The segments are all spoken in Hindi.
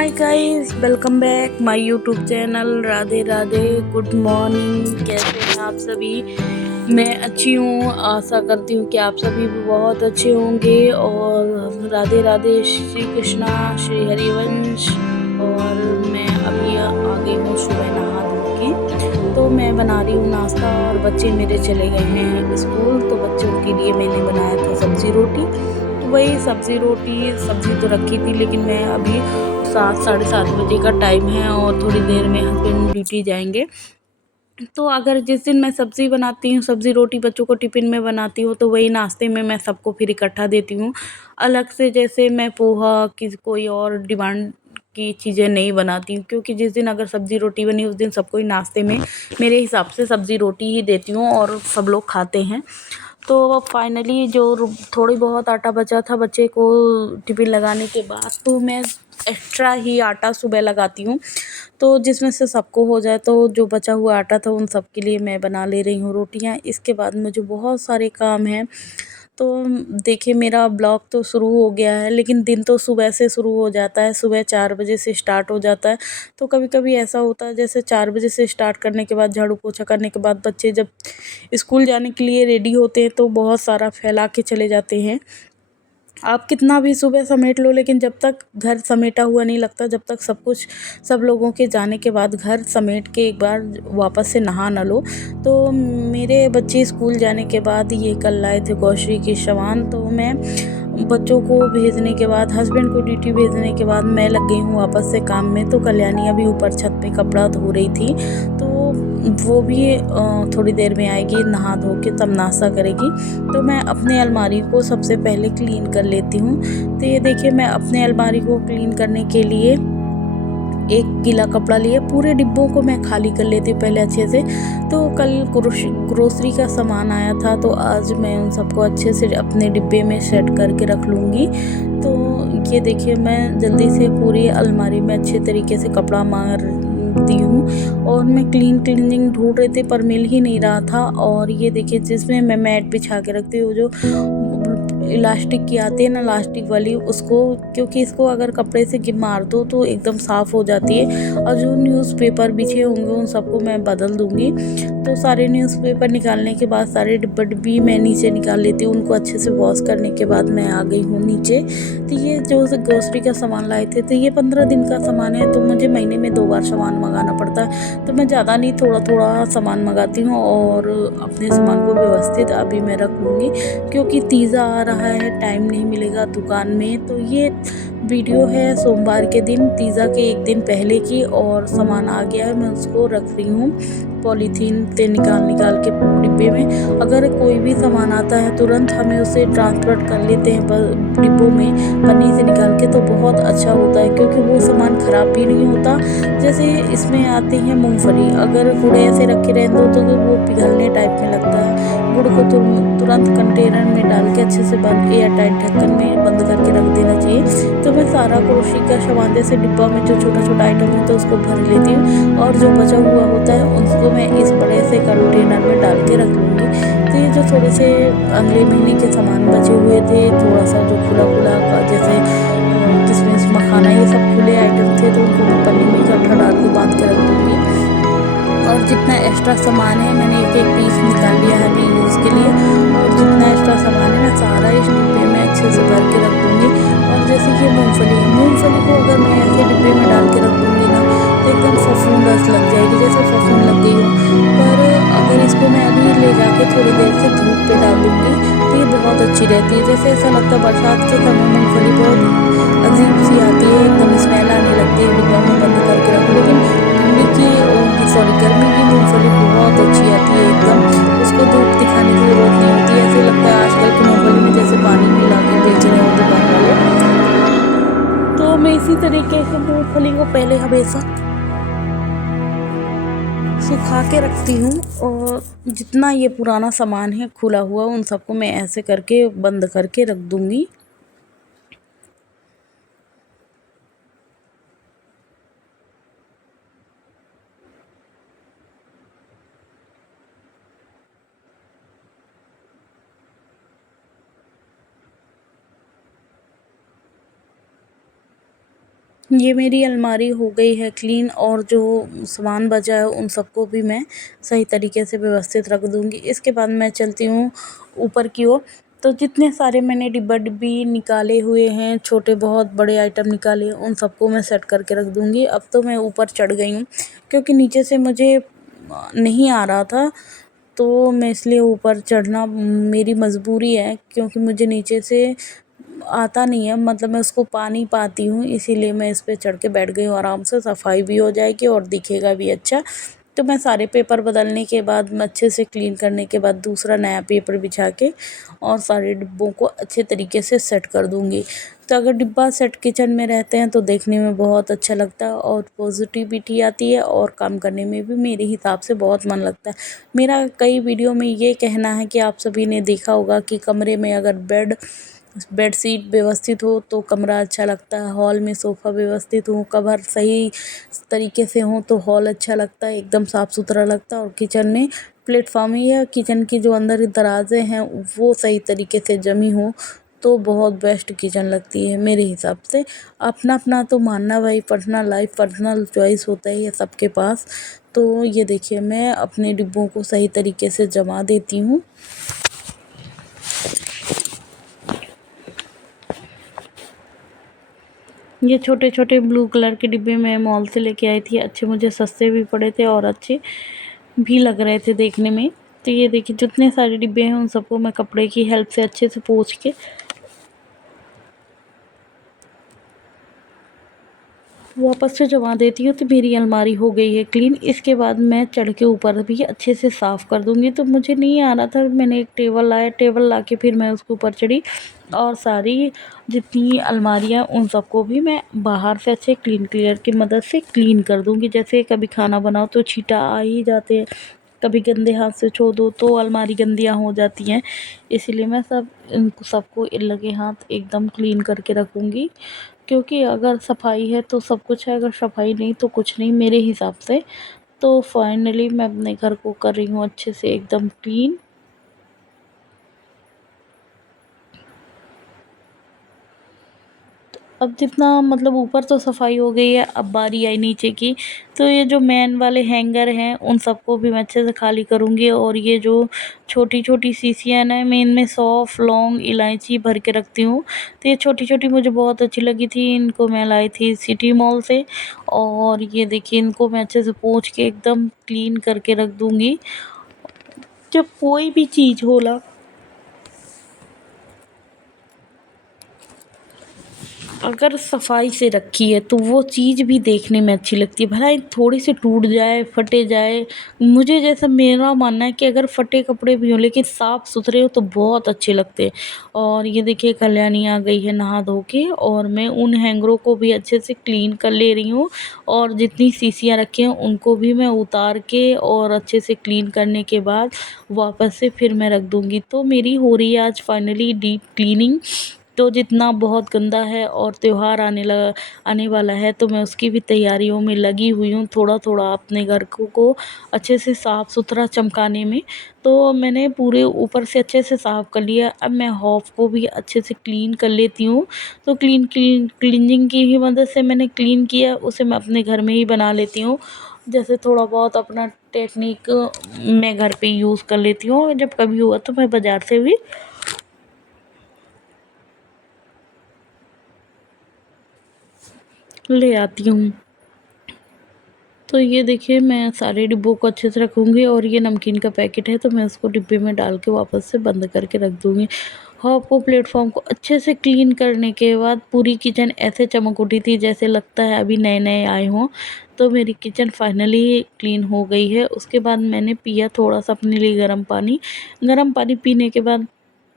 Hi guys, welcome back my YouTube channel. Radhe Radhe, good morning. कैसे हैं आप सभी? मैं अच्छी हूँ। आशा करती हूँ कि आप सभी भी बहुत अच्छे होंगे। और राधे राधे, श्री कृष्णा, श्री हरिवंश। और मैं अभी आ गई हूँ सुबह नहा धो के। तो मैं बना रही हूँ नाश्ता और बच्चे मेरे चले गए हैं स्कूल। तो बच्चों के लिए मैंने बनाया था सब्ज़ी रोटी। तो वही सब्ज़ी रोटी, सब्ज़ी तो रखी थी, लेकिन मैं अभी 7 साढ़े 7 बजे का टाइम है और थोड़ी देर में हस्बैंड ड्यूटी जाएंगे। तो अगर जिस दिन मैं सब्ज़ी बनाती हूँ, सब्ज़ी रोटी बच्चों को टिफ़िन में बनाती हूँ, तो वही नाश्ते में मैं सबको फिर इकट्ठा देती हूँ। अलग से जैसे मैं पोहा किसी कोई और डिमांड की चीज़ें नहीं बनाती हूँ, क्योंकि जिस दिन अगर सब्ज़ी रोटी बनी उस दिन सबको ही नाश्ते में मेरे हिसाब से सब्ज़ी रोटी ही देती हूँ और सब लोग खाते हैं। तो अब फाइनली जो थोड़ी बहुत आटा बचा था बच्चे को टिफ़िन लगाने के बाद, तो मैं एक्स्ट्रा ही आटा सुबह लगाती हूँ, तो जिसमें से सबको हो जाए। तो जो बचा हुआ आटा था उन सब के लिए मैं बना ले रही हूँ रोटियाँ। इसके बाद मुझे बहुत सारे काम हैं। तो देखिए, मेरा ब्लॉग तो शुरू हो गया है, लेकिन दिन तो सुबह से शुरू हो जाता है। सुबह 4 बजे से स्टार्ट हो जाता है। तो कभी-कभी ऐसा होता है जैसे 4 बजे से स्टार्ट करने के बाद, झाड़ू पोछा करने के बाद बच्चे जब स्कूल जाने के लिए रेडी होते हैं तो बहुत सारा फैला के चले जाते हैं। आप कितना भी सुबह समेट लो, लेकिन जब तक घर समेटा हुआ नहीं लगता, जब तक सब कुछ सब लोगों के जाने के बाद घर समेट के एक बार वापस से नहा ना लो। तो मेरे बच्चे स्कूल जाने के बाद ये कल लाए थे ग्रोसरी के सामान। तो मैं बच्चों को भेजने के बाद, हस्बैंड को ड्यूटी भेजने के बाद मैं लग गई हूँ वापस से काम में। तो कल्याणी अभी ऊपर छत पे कपड़ा धो रही थी, तो वो भी थोड़ी देर में आएगी, नहा धो के तब नाश्ता करेगी। तो मैं अपने अलमारी को सबसे पहले क्लीन कर लेती हूँ। तो ये देखिए, मैं अपने अलमारी को क्लीन करने के लिए एक गीला कपड़ा लिए पूरे डिब्बों को मैं खाली कर लेती हूँ पहले अच्छे से। तो कल ग्रोसरी का सामान आया था, तो आज मैं उन सबको अच्छे से अपने डिब्बे में सेट करके रख लूँगी। तो ये देखिए, मैं जल्दी से पूरी अलमारी में अच्छे तरीके से कपड़ा मार दी हूँ। और मैं क्लीनिंग ढूंढ रही थी पर मिल ही नहीं रहा था। और ये देखिए, जिसमें मैं मैट बिछा के रखती हूँ, जो इलास्टिक की आती है ना, इलास्टिक वाली, उसको, क्योंकि इसको अगर कपड़े से मार दो तो एकदम साफ़ हो जाती है। और जो न्यूज़पेपर बिछे होंगे उन सबको मैं बदल दूँगी। तो सारे न्यूज़पेपर निकालने के बाद सारे डिब्बी मैं नीचे निकाल लेती हूँ। उनको अच्छे से वॉश करने के बाद मैं आ गई हूँ नीचे। तो ये जो ग्रोसरी का सामान लाए थे, तो ये 15 दिन का सामान है, तो मुझे महीने में 2 बार सामान मंगाना पड़ता है। तो मैं ज़्यादा नहीं, थोड़ा थोड़ा सामान मंगाती हूँ और अपने सामान को व्यवस्थित अभी मैं रख लूँगी, क्योंकि तीज़ा आ रहा है, टाइम नहीं मिलेगा दुकान में। तो ये वीडियो है सोमवार के दिन, तीज़ा के एक दिन पहले की, और सामान आ गया है, मैं उसको रख रही हूँ पॉलीथीन से निकाल के डिब्बे में। अगर कोई भी सामान आता है तुरंत हमें उसे ट्रांसफर कर लेते हैं डिब्बों में पन्नी से निकाल के, तो बहुत अच्छा होता है, क्योंकि वो सामान ख़राब भी नहीं होता। जैसे इसमें आती है मूंगफली, अगर गुड़ ऐसे रखे रहने दो तो वो पिघलने टाइप में लगता है। गुड़ को तुरंत कंटेनर में डाल के अच्छे से बंद, एयर टाइट ढक्कन में बंद करके रख देना चाहिए। तो मैं सारा ग्रोसरी का सामान जैसे डिब्बा में जो छोटा छोटा आइटम होता है उसको भर लेती हूँ, और जो बचा हुआ होता है उसको मैं इस बड़े से कंटेनर में डाल के रख लूँगी। तो ये जो थोड़े से अगले महीने के सामान बचे हुए थे, थोड़ा सा जो खुला खुला का, जैसे किशमिश मखाना, ये सब खुले आइटम थे, तो उनको मैं पन्नी में इकट्ठा डाल के बांध के रख दूँगी। और जितना एक्स्ट्रा सामान है मैंने एक एक पीस निकाल लिया है अभी यूज़ के लिए। और जितना एक्स्ट्रा सामान है मैं सारा इस डिब्बे में अच्छे से भर के रख दूँगी। और जैसे कि मूंगफली को अगर मैं ऐसे डिब्बे में डाल के रख दूँगी ना, तो एकदम फफूंद लग जाएगी, जैसे फफूंद लग गई हो। पर अगर इसको मैं अभी ले जाके थोड़ी देर से धूप पे डाल दूँगी, तो ये बहुत अच्छी रहती है। जैसे ऐसा लगता है बरसात के समय मूंगफली बहुत अजीब सी आती है, एकदम स्मेल आने लगती है डिब्बा में बंद करके रखो। लेकिन ठंडी की सॉरी गर्मी की मूंगफली बहुत अच्छी आती है एकदम। उसको धूप दिखाने की ज़रूरत नहीं होती है। ऐसे लगता है आजकल की मूंगफली में जैसे पानी मिला के बेच रहे हो दुकान वाले। तो मैं इसी तरीके से मूंगफली को पहले हमेशा सुखा के रखती हूँ। और जितना ये पुराना सामान है खुला हुआ, उन सबको मैं ऐसे करके बंद करके रख दूँगी। ये मेरी अलमारी हो गई है क्लीन, और जो सामान बचा है उन सबको भी मैं सही तरीके से व्यवस्थित रख दूँगी। इसके बाद मैं चलती हूँ ऊपर की ओर। तो जितने सारे मैंने डिब्बा-डिब्बी निकाले हुए हैं, छोटे बहुत बड़े आइटम निकाले हैं, उन सबको मैं सेट करके रख दूँगी। अब तो मैं ऊपर चढ़ गई हूँ, क्योंकि नीचे से मुझे नहीं आ रहा था, तो मैं इसलिए ऊपर चढ़ना मेरी मजबूरी है, क्योंकि मुझे नीचे से आता नहीं है, मतलब मैं उसको पा नहीं पाती हूँ, इसीलिए मैं इस पे चढ़ के बैठ गई हूँ। आराम से सफाई भी हो जाएगी और दिखेगा भी अच्छा। तो मैं सारे पेपर बदलने के बाद, मैं अच्छे से क्लीन करने के बाद, दूसरा नया पेपर बिछा के और सारे डिब्बों को अच्छे तरीके से सेट कर दूँगी। तो अगर डिब्बा सेट किचन में रहते हैं तो देखने में बहुत अच्छा लगता है और पॉजिटिविटी आती है, और काम करने में भी मेरे हिसाब से बहुत मन लगता है। मेरा कई वीडियो में ये कहना है कि आप सभी ने देखा होगा कि कमरे में अगर बेडशीट व्यवस्थित हो तो कमरा अच्छा लगता है, हॉल में सोफ़ा व्यवस्थित हो, कवर सही तरीके से हो तो हॉल अच्छा लगता है, एकदम साफ़ सुथरा लगता है। और किचन में प्लेटफॉर्म या किचन की जो अंदर दराज़ें हैं वो सही तरीके से जमी हो तो बहुत बेस्ट किचन लगती है मेरे हिसाब से। अपना अपना तो मानना भाई, पर्सनल लाइफ, पर्सनल चॉइस होता है ये सबके पास। तो ये देखिए, मैं अपने डिब्बों को सही तरीके से जमा देती हूँ। ये छोटे-छोटे ब्लू कलर के डिब्बे मैं मॉल से लेके आई थी। अच्छे, मुझे सस्ते भी पड़े थे और अच्छे भी लग रहे थे देखने में। तो ये देखिए, जितने सारे डिब्बे हैं उन सबको मैं कपड़े की हेल्प से अच्छे से पोंछ के वापस से जमा देती हूँ, तो मेरी अलमारी हो गई है क्लीन। इसके बाद मैं चढ़ के ऊपर भी अच्छे से साफ़ कर दूँगी। तो मुझे नहीं आ रहा था, मैंने एक टेबल लाया, टेबल ला के फिर मैं उसके ऊपर चढ़ी और सारी जितनी अलमारियाँ उन सबको भी मैं बाहर से अच्छे क्लीन क्लियर की मदद से क्लीन कर दूँगी। जैसे कभी खाना बनाओ तो छींटा आ ही जाते हैं, कभी गंदे हाथ से छू दो तो अलमारी गंदियाँ हो जाती हैं। इसीलिए मैं इनको सबको लगे हाथ एकदम क्लीन करके रखूँगी, क्योंकि अगर सफाई है तो सब कुछ है, अगर सफाई नहीं तो कुछ नहीं मेरे हिसाब से। तो फाइनली मैं अपने घर को कर रही हूँ अच्छे से एकदम क्लीन। अब जितना मतलब ऊपर तो सफाई हो गई है, अब बारी आई नीचे की। तो ये जो मेन वाले हैंगर हैं उन सबको भी मैं अच्छे से खाली करूँगी, और ये जो छोटी-छोटी शीशियाँ ना, मैं इनमें सौंफ, लौंग, इलायची भर के रखती हूँ। तो ये छोटी-छोटी मुझे बहुत अच्छी लगी थी, इनको मैं लाई थी सिटी मॉल से। और ये देखिए, इनको मैं अच्छे से पोंछ के एकदम क्लीन करके रख दूँगी। जब कोई भी चीज़ हो ना, अगर सफाई से रखी है तो वो चीज़ भी देखने में अच्छी लगती है, भला ही थोड़ी सी टूट जाए, फटे जाए। मुझे, जैसा मेरा मानना है कि अगर फटे कपड़े भी हों लेकिन साफ़ सुथरे हो तो बहुत अच्छे लगते हैं। और ये देखिए, कल्याणी आ गई है नहा धो के, और मैं उन हैंगरों को भी अच्छे से क्लीन कर ले रही हूँ, और जितनी शीशियाँ रखी हैं उनको भी मैं उतार के और अच्छे से क्लीन करने के बाद वापस से फिर मैं रख दूँगी। तो मेरी हो रही है आज फाइनली डीप क्लीनिंग। तो जितना बहुत गंदा है, और त्योहार आने वाला है तो मैं उसकी भी तैयारियों में लगी हुई हूँ, थोड़ा-थोड़ा अपने घर को अच्छे से साफ़-सुथरा चमकाने में। तो मैंने पूरे ऊपर से अच्छे से साफ़ कर लिया, अब मैं हॉफ को भी अच्छे से क्लीन कर लेती हूँ। तो क्लीनिंग की ही मदद से मैंने क्लीन किया, उसे मैं अपने घर में ही बना लेती हूँ। जैसे थोड़ा बहुत अपना टेक्निक मैं घर पे यूज़ कर लेती हूँ, और जब कभी हुआ तो मैं बाज़ार से भी ले आती हूँ। तो ये देखिए, मैं सारे डिब्बों को अच्छे से रखूँगी, और ये नमकीन का पैकेट है तो मैं उसको डिब्बे में डाल के वापस से बंद करके रख दूँगी। हॉप को, प्लेटफ़ॉर्म को अच्छे से क्लीन करने के बाद पूरी किचन ऐसे चमक उठी थी जैसे लगता है अभी नए-नए आए हों। तो मेरी किचन फाइनली क्लीन हो गई है। उसके बाद मैंने पिया थोड़ा-सा अपने लिए गर्म पानी। गर्म पानी पीने के बाद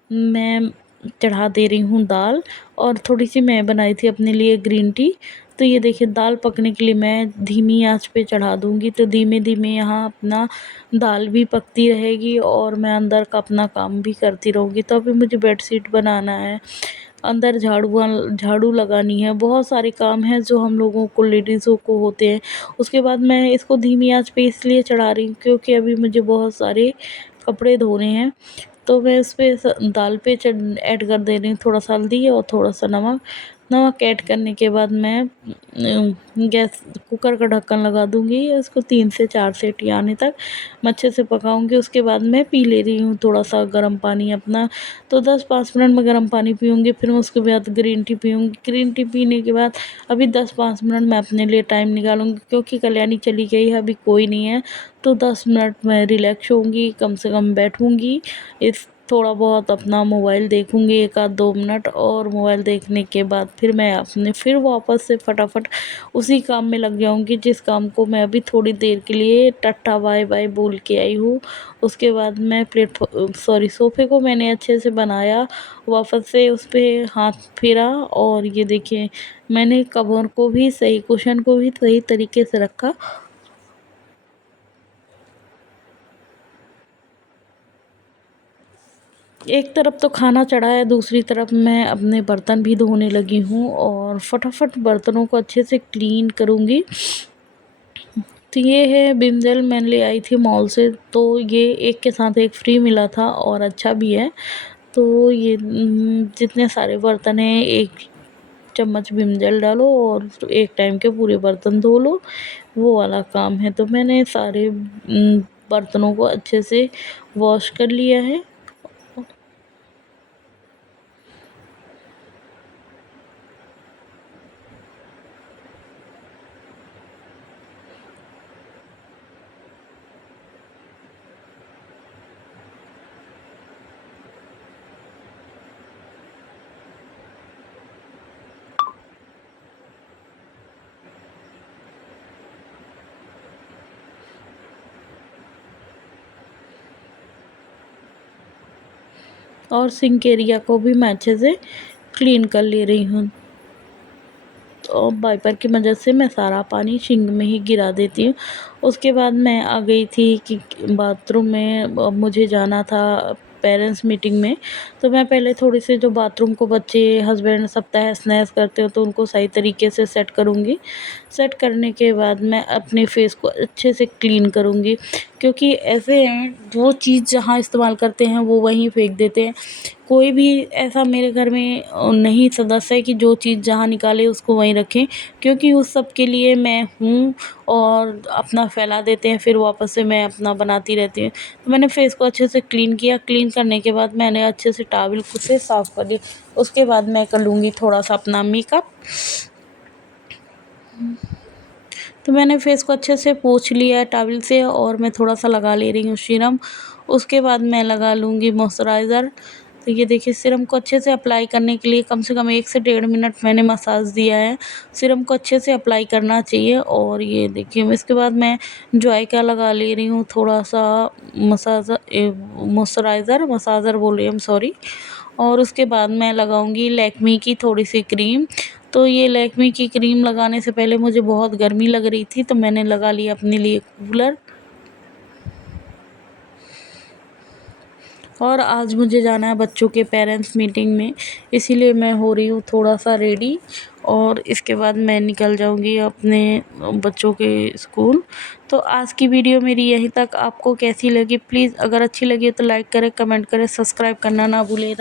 मैं चढ़ा दे रही हूँ दाल, और थोड़ी-सी मैं बनाई थी अपने लिए ग्रीन टी। तो ये देखिए, दाल पकने के लिए मैं धीमी आँच पे चढ़ा दूँगी, तो धीमे-धीमे यहाँ अपना दाल भी पकती रहेगी और मैं अंदर का अपना काम भी करती रहूँगी। तो अभी मुझे बेडशीट बनाना है, अंदर झाड़ू लगानी है, बहुत सारे काम हैं जो हम लोगों को, लेडीज़ों को होते हैं। उसके बाद मैं इसको धीमी आँच पे इसलिए चढ़ा रही हूँ क्योंकि अभी मुझे बहुत सारे कपड़े धोने हैं। तो मैं इसपे दाल पे ऐड कर दे रही हूँ थोड़ा सा हल्दी और थोड़ा सा नमक। नमक ऐड करने के बाद मैं गैस कुकर का ढक्कन लगा दूँगी। इसको 3 से 4 सीटी आने तक मैं अच्छे से पकाऊँगी। उसके बाद मैं पी ले रही हूँ थोड़ा-सा गर्म पानी अपना। तो 10-5 मिनट में गर्म पानी पीऊँगी, फिर मैं उसके बाद ग्रीन टी पीऊँगी। ग्रीन टी पीने के बाद अभी 10-5 मिनट मैं अपने लिए टाइम निकालूँगी, क्योंकि कल्याणी चली गई है, अभी कोई नहीं है। तो 10 मिनट मैं रिलैक्स होऊँगी, कम से कम बैठूँगी, इस थोड़ा बहुत अपना मोबाइल देखूँगी 1 आध 2 मिनट, और मोबाइल देखने के बाद फिर मैं अपने फिर वापस से फटाफट उसी काम में लग जाऊँगी, जिस काम को मैं अभी थोड़ी देर के लिए टाटा बाय बाय बोल के आई हूँ। उसके बाद मैं सोफ़े को मैंने अच्छे से बनाया, वापस से उस पे हाथ फेरा, और ये देखिए मैंने कवर को भी सही, कुशन को भी सही तरीके से रखा। एक तरफ तो खाना चढ़ा है, दूसरी तरफ मैं अपने बर्तन भी धोने लगी हूँ, और फटाफट बर्तनों को अच्छे से क्लीन करूँगी। तो ये है विम जेल, मैंने ले आई थी मॉल से, तो ये एक के साथ एक फ्री मिला था और अच्छा भी है। तो ये जितने सारे बर्तन हैं 1 चम्मच विम जेल डालो और एक टाइम के पूरे बर्तन धो लो, वो वाला काम है। तो मैंने सारे बर्तनों को अच्छे से वॉश कर लिया है। और सिंक एरिया को भी मैं अच्छे से क्लीन कर ले रही हूँ। तो वाइपर की मदद से मैं सारा पानी सिंक में ही गिरा देती हूँ। उसके बाद मैं आ गई थी कि बाथरूम में, मुझे जाना था पेरेंट्स मीटिंग में। तो मैं पहले थोड़ी सी जो बाथरूम को बच्चे हस्बैंड सब तहस-नहस करते हो, तो उनको सही तरीके से सेट करूँगी। सेट करने के बाद मैं अपने फेस को अच्छे से क्लीन करूँगी, क्योंकि ऐसे हैं वो चीज़ जहाँ इस्तेमाल करते हैं वो वहीं फेंक देते हैं। कोई भी ऐसा मेरे घर में नहीं सदस्य है कि जो चीज़ जहाँ निकाले उसको वहीं रखें, क्योंकि उस सब के लिए मैं हूँ, और अपना फैला देते हैं, फिर वापस से मैं अपना बनाती रहती हूँ। तो मैंने फेस को अच्छे से क्लीन किया, क्लीन करने के बाद मैंने अच्छे से टॉवल से साफ़ कर लिया। उसके बाद मैं कर लूँगी थोड़ा-सा अपना मेकअप। तो मैंने फेस को अच्छे से पोंछ लिया है टॉवल से, और मैं थोड़ा-सा लगा ले रही हूँ सीरम। उसके बाद मैं लगा लूँगी मॉइस्चराइज़र। तो ये देखिए सीरम को अच्छे से अप्लाई करने के लिए कम से कम 1 से 1.5 मिनट मैंने मसाज दिया है। सीरम को अच्छे से अप्लाई करना चाहिए, और ये देखिए इसके बाद मैं जॉय का लगा ले रही हूँ थोड़ा-सा मसाजर बोल रही हूँ, सॉरी। और उसके बाद मैं लगाऊँगी लैक्मे की थोड़ी-सी क्रीम। तो ये लैक्मे की क्रीम लगाने से पहले मुझे बहुत गर्मी लग रही थी, तो मैंने लगा लिया अपने लिए कूलर। और आज मुझे जाना है बच्चों के पेरेंट्स मीटिंग में, इसीलिए मैं हो रही हूँ थोड़ा-सा रेडी, और इसके बाद मैं निकल जाऊँगी अपने बच्चों के स्कूल। तो आज की वीडियो मेरी यहीं तक। आपको कैसी लगी प्लीज़, अगर अच्छी लगी तो लाइक करें, कमेंट करें, सब्सक्राइब करना ना भूलें।